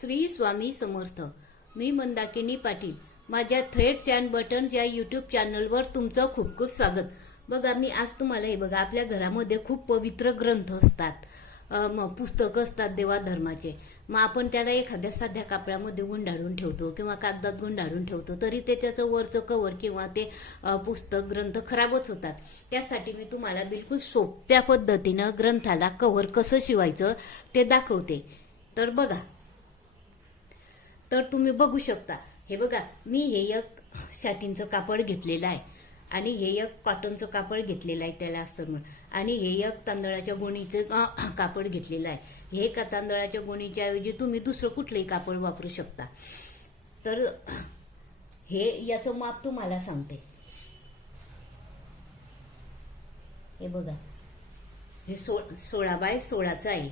श्री स्वामी समर्थ. मी मंदाकिनी पाटील. माझ्या threads and buttons या YouTube चॅनलवर तुमचं खूप खूप स्वागत. बघा, मी आज तुम्हाला हे बघा, आपल्या घरामध्ये खूप पवित्र ग्रंथ असतात, पुस्तकं असतात देवाधर्माचे. मग आपण त्याला एखाद्या साध्या कापडामध्ये गुंडाळून ठेवतो किंवा कागदात गुंडाळून ठेवतो, तरी ते त्याचं वरचं कवर किंवा ते पुस्तक ग्रंथ खराबच होतात. त्यासाठी मी तुम्हाला बिलकुल सोप्या पद्धतीनं ग्रंथाला कव्हर कसं शिवायचं ते दाखवते. तर बघा, तर तुम्ही बघू शकता. हे बघा, मी हे एक शाटींचं कापड घेतलेलं आहे आणि हे एक कॉटनचं कापड घेतलेलं आहे त्याला अस्तर म्हणून, आणि हे एक तांदळाच्या गोणीचं कापड घेतलेलं आहे. हे का तांदळाच्या गोणीच्या ऐवजी तुम्ही दुसरं कुठलंही कापड वापरू शकता. तर हे याचं माप तुम्हाला सांगते. हे बघा, हे 16 बाय 16चं आहे.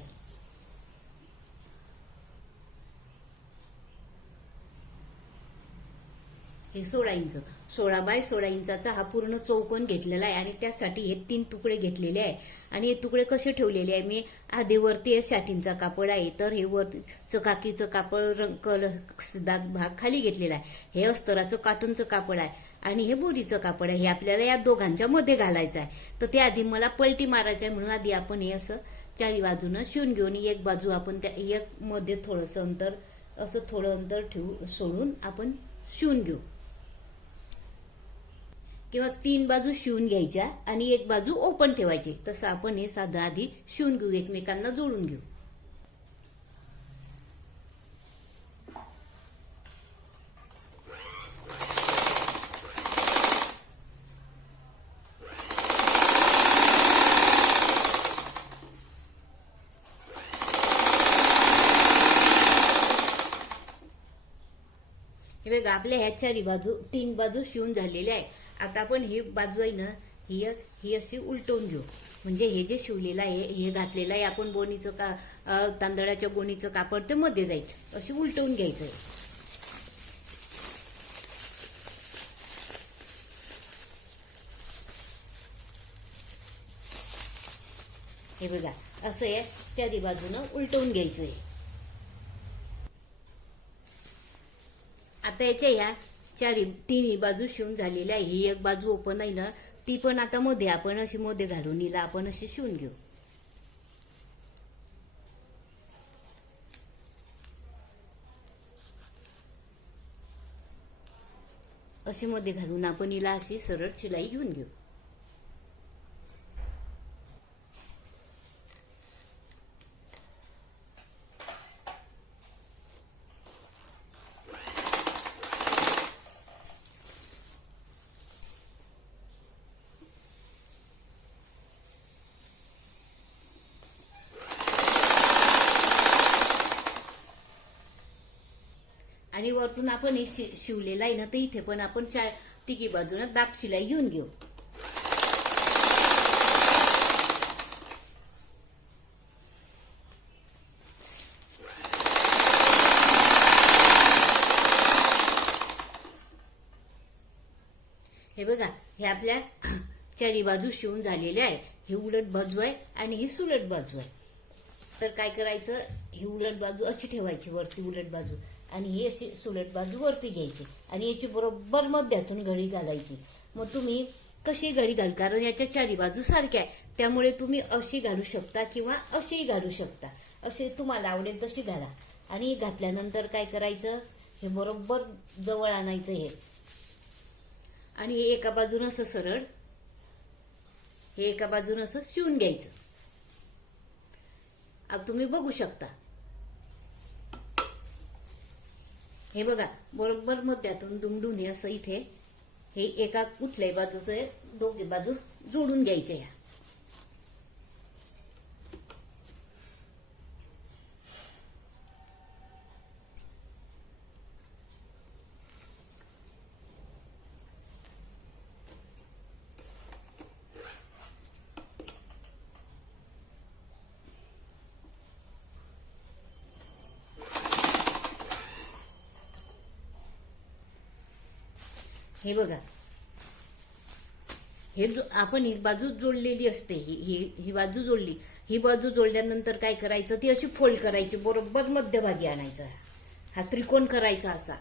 हे 16 इंच, 16 बाय 16 इंचाचा हा पूर्ण चौकोन घेतलेला आहे आणि त्यासाठी हे 3 तुकडे घेतलेले आहे. आणि हे तुकडे कसे ठेवलेले आहे, मी आधी वरती हे शाटींचा कापड आहे, तर हे वरती चकाकीचं कापड भाग खाली घेतलेला आहे. हे अस्तराचं कॉटनचं कापड आहे आणि हे बोरीचं कापड आहे. हे आपल्याला या दोघांच्या मध्ये घालायचं आहे. तर ते आधी मला पलटी मारायचं आहे, म्हणून आधी आपण हे असं चारी बाजूनं शिवून घेऊन एक बाजू आपण त्या एक मध्ये थोडंसं अंतर, असं थोडं अंतर ठेवून सोडून आपण शिवून घेऊ, किंवा 3 बाजू शिवून घ्यायच्या आणि एक बाजू ओपन ठेवायची. तसं आपण हे साधं आधी शिवून घेऊ, एकमेकांना जोडून घेऊ. हे बघा, आपल्या ह्या चारी बाजू 3 बाजू शिवून झालेल्या आहे. आता आपण ही बाजू आहे ना, ही अशी उलटवून घेऊ. म्हणजे हे जे शिवलेलं आहे, हे घातलेलं आहे आपण गोणीचं तांदळाच्या गोणीचं कापड ते मध्ये जाईल, अशी उलटवून घ्यायचं आहे. हे बघा, असं या चारी बाजूनं उलटवून घ्यायचं आहे. आता याच्या या तिन्ही बाजू शिवून झालेल्या आहे. ही एक बाजू ओपन आहे ना, ती पण आता मध्ये आपण अशी मध्ये घालून हिला आपण अशी शिवून घेऊ. अशी मध्ये घालून आपण हिला अशी सरळ शिलाई घेऊन घेऊ. आणि वरतून आपण हे शिवलेलं आहे ना, तर इथे पण आपण तिघी बाजूनं दाब शिलाई घेऊन घेऊ. हे बघा, हे आपल्या चारी बाजू शिवून झालेले आहे. ही उलट बाजू आहे आणि ही सुलट बाजू आहे. तर काय करायचं, ही उलट बाजू अशी ठेवायची वरती उलट बाजू, आणि ही अशी सुलट बाजू वरती घ्यायची आणि याची बरोबर मध्यातून घडी घालायची. मग तुम्ही कशी घडी घाल, कारण याच्या चारी बाजू सारख्या आहे, त्यामुळे तुम्ही अशी घालू शकता किंवा अशीही घालू शकता. असे तुम्हाला आवडेल तशी घाला. आणि घातल्यानंतर काय करायचं, हे बरोबर जवळ आणायचं हे, आणि हे एका बाजूनं असं सरळ, हे एका बाजूनं असं शिवून घ्यायचं. आता तुम्ही बघू शकता. हे बघा, बरोबर मध्यातून दुमडून हे असं इथे हे एका कुठल्याही बाजूचे दोघे बाजू जोडून घ्यायचे. हे बघा, हे आपण ही बाजू जोडलेली असते, ही बाजू जोडली. ही बाजू जोडल्यानंतर काय करायचं, ती अशी फोल्ड करायची, बरोबर मध्यभागी आणायचं. हा त्रिकोण करायचा असा,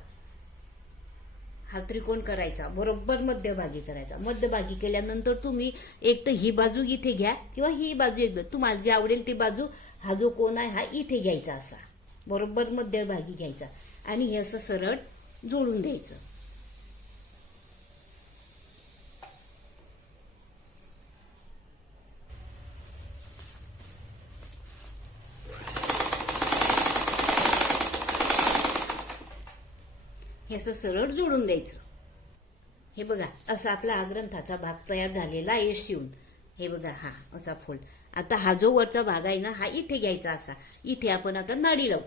हा त्रिकोण करायचा, बरोबर मध्यभागी करायचा. मध्यभागी केल्यानंतर तुम्ही एक तर ही बाजू इथे घ्या किंवा ही बाजू एक, तुम्हाला जी आवडेल ती बाजू, हा जो कोण आहे हा इथे घ्यायचा असा, बरोबर मध्यभागी घ्यायचा आणि हे असं सरळ जोडून द्यायचं. हे असं सरळ जोडून द्यायचं. हे बघा, असा आपला हा ग्रंथाचा भाग तयार झालेला आहे शिवून. हे बघा, हा असा फोल्ड. आता हा जो वरचा भाग आहे ना, हा इथे घ्यायचा असा. इथे आपण आता नाडी लावू.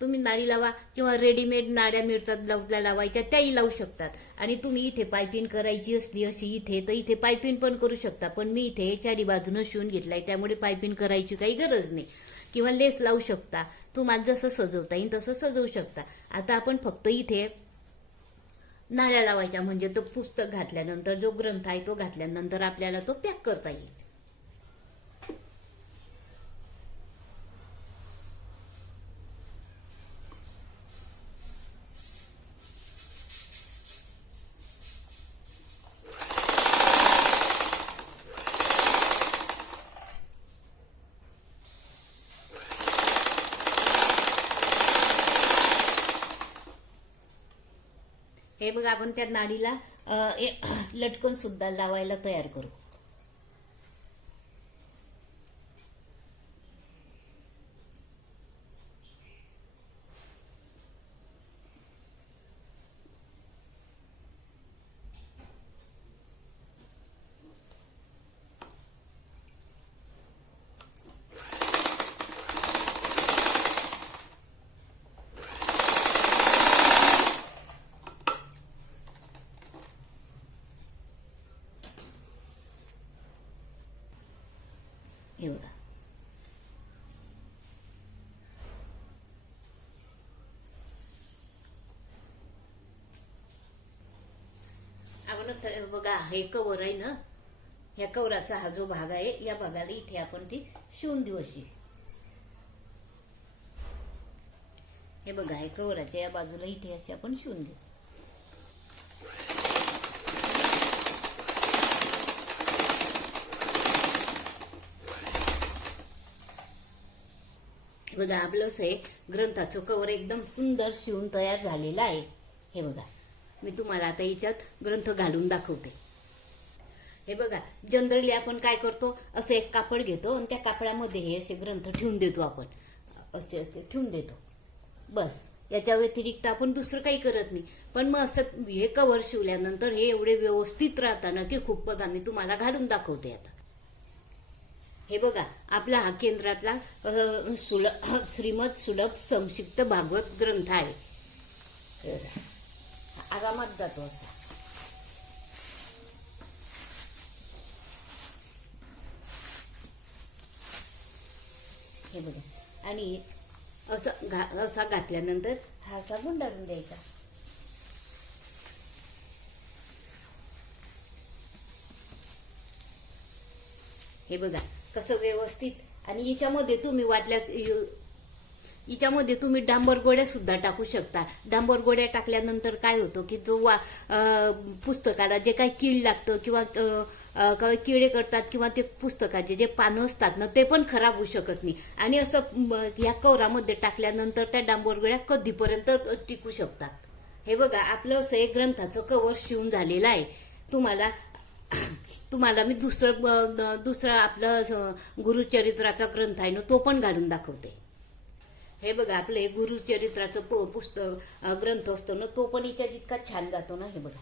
तुम्ही नाडी लावा किंवा रेडीमेड नाड्या मिळतात ब्लाऊजला लावायच्या, त्याही लावू शकतात. आणि तुम्ही इथे पायपिंग करायची असली अशी इथे, तर इथे पायपिंग पण करू शकता. पण मी इथे चारी बाजूनं शिवून घेतलाय, त्यामुळे पायपिंग करायची काही गरज नाही. किंवा लेस लावू शकता. तुम्हाला जसं सजवता येईल तसं सजवू शकता. आता आपण फक्त इथे नाड्या लावायच्या, म्हणजे तो पुस्तक घातल्यानंतर, जो ग्रंथ आहे तो घातल्यानंतर आपल्याला तो पॅक करता येईल. हे बघा, आपण त्या नाडीला लटकन सुद्धा लावायला तयार करू. हे बघा, आपण बघा, हे कवर आहे ना, ह्या कवराचा हा जो भाग आहे, या भागाला इथे आपण ती शिवून देऊ अशी. हे बघा, हे कवराच्या या बाजूला इथे अशी आपण शिवून देऊ. बघा, आपलं हे ग्रंथाचं कवर एकदम सुंदर शिवून तयार झालेलं आहे. हे बघा, मी तुम्हाला आता याच्यात ग्रंथ घालून दाखवते. हे बघा, जनरली आपण काय करतो, असं एक कापड घेतो आणि त्या कापडामध्ये हे असे ग्रंथ ठेवून देतो. आपण असे असे ठेवून देतो, बस. याच्या व्यतिरिक्त आपण दुसरं काही करत नाही. पण मग असं हे कवर शिवल्यानंतर हे एवढे व्यवस्थित राहताना की खूपच. आम्ही तुम्हाला घालून दाखवते आता. हे बघा, आपला हा केंद्रातला श्रीमद सुलभ संक्षिप्त भागवत ग्रंथ आहे. आरामात जातो असा. हे बघा, आणि असा घातल्यानंतर हा असा गुंडाळून द्यायचा. हे बघा कसं व्यवस्थित. आणि याच्यामध्ये तुम्ही वाटल्यास याच्यामध्ये तुम्ही डांबर गोळ्या सुद्धा टाकू शकता. डांबर गोळ्या टाकल्यानंतर काय होतं की जो पुस्तकाला जे काही कीड लागतं किंवा किडे करतात किंवा ते पुस्तकाचे जे पानं असतात ना, ते पण खराब होऊ शकत नाही. आणि असं या कवरामध्ये टाकल्यानंतर त्या डांबर गोळ्या कधीपर्यंत टिकू शकतात. हे बघा, आपलं असं एक ग्रंथाचं कवर शिवून झालेलं आहे. तुम्हाला मी दुसरं आपलं गुरुचरित्राचा ग्रंथ आहे ना, तो पण घालून दाखवते. हे बघा, आपले गुरुचरित्राचं पुस्तक ग्रंथ असतो ना, तो पण याच्यात इतका छान जातो ना. हे बघा,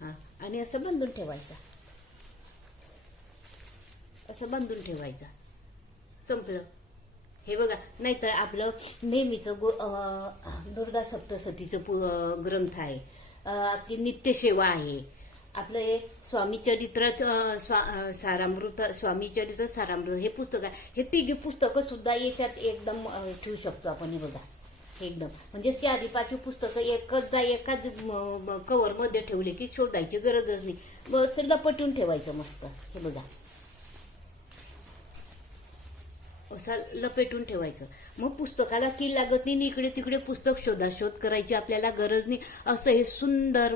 हा, आणि असं बांधून ठेवायचा, असं बांधून ठेवायचा, संपलं. हे बघा, नाहीतर आपलं नेहमीचं दुर्गा सप्तशतीचं ग्रंथ आहे, आपली नित्यसेवा आहे, आपलं हे स्वामी चरित्र सारामृत, स्वामी चरित्र सारामृत हे पुस्तक आहे. हे तिघी पुस्तकं सुद्धा याच्यात एकदम ठेवू शकतो आपण. हे बघा, एकदम म्हणजे 4-5 पुस्तकं एकाच कव्हर मध्ये ठेवले की शोधायची गरजच नाही. बस लपटून ठेवायचं मस्त. हे बघा असं लपेटून ठेवायचं. मग पुस्तकाला की लागत नाही, इकडे तिकडे पुस्तक शोधाशोध करायची आपल्याला गरज नाही. असं हे सुंदर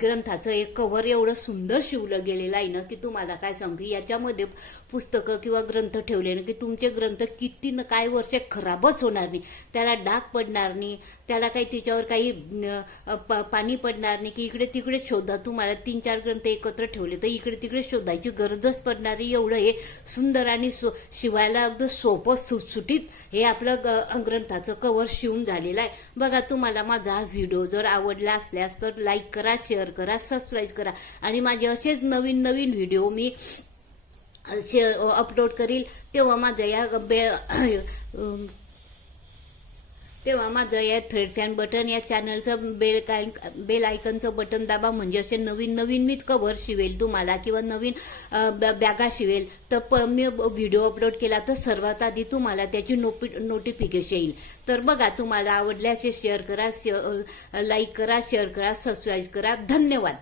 ग्रंथाचं एक कव्हर एवढं सुंदर शिवलं गेलेलं आहे ना की तुम्हाला काय सांगू. याच्यामध्ये पुस्तकं किंवा ग्रंथ ठेवले ना की तुमचे ग्रंथ किती न काय वर्ष खराबच होणार नाही, त्याला डाग पडणार नाही, त्याला काही त्याच्यावर काही पाणी पडणार नाही की इकडे तिकडे शोधा. तुम्हाला 3-4 ग्रंथ एकत्र ठेवले तर इकडे तिकडे शोधायची गरजच पडणार नाही. एवढं हे सुंदर आणि शिवायला अगदी सोपं सुटसुटीत हे आपलं ग्रंथाचं कव्हर शिवून झालेलं आहे. बघा तुम्हाला माझा हा व्हिडिओ जर आवडला असल्यास तर लाईक करा, शेअर करा, सबस्क्राईब करा आणि माझे असेच नवीन नवीन व्हिडिओ मी अपलोड करील तेव्हा माझं या थ्रेड्स अँड बटन या चॅनलचं बेल आयकनचं बटन दाबा. म्हणजे असे नवीन नवीन मी कव्हर शिवेल तुम्हाला किंवा नवीन बॅगा शिवेल तर मी व्हिडिओ अपलोड केला तर सर्वात आधी तुम्हाला त्याची नोटिफिकेशन येईल. तर बघा तुम्हाला आवडल्यास शेअर करा, लाईक करा, शेअर करा, सबस्क्राईब करा. धन्यवाद.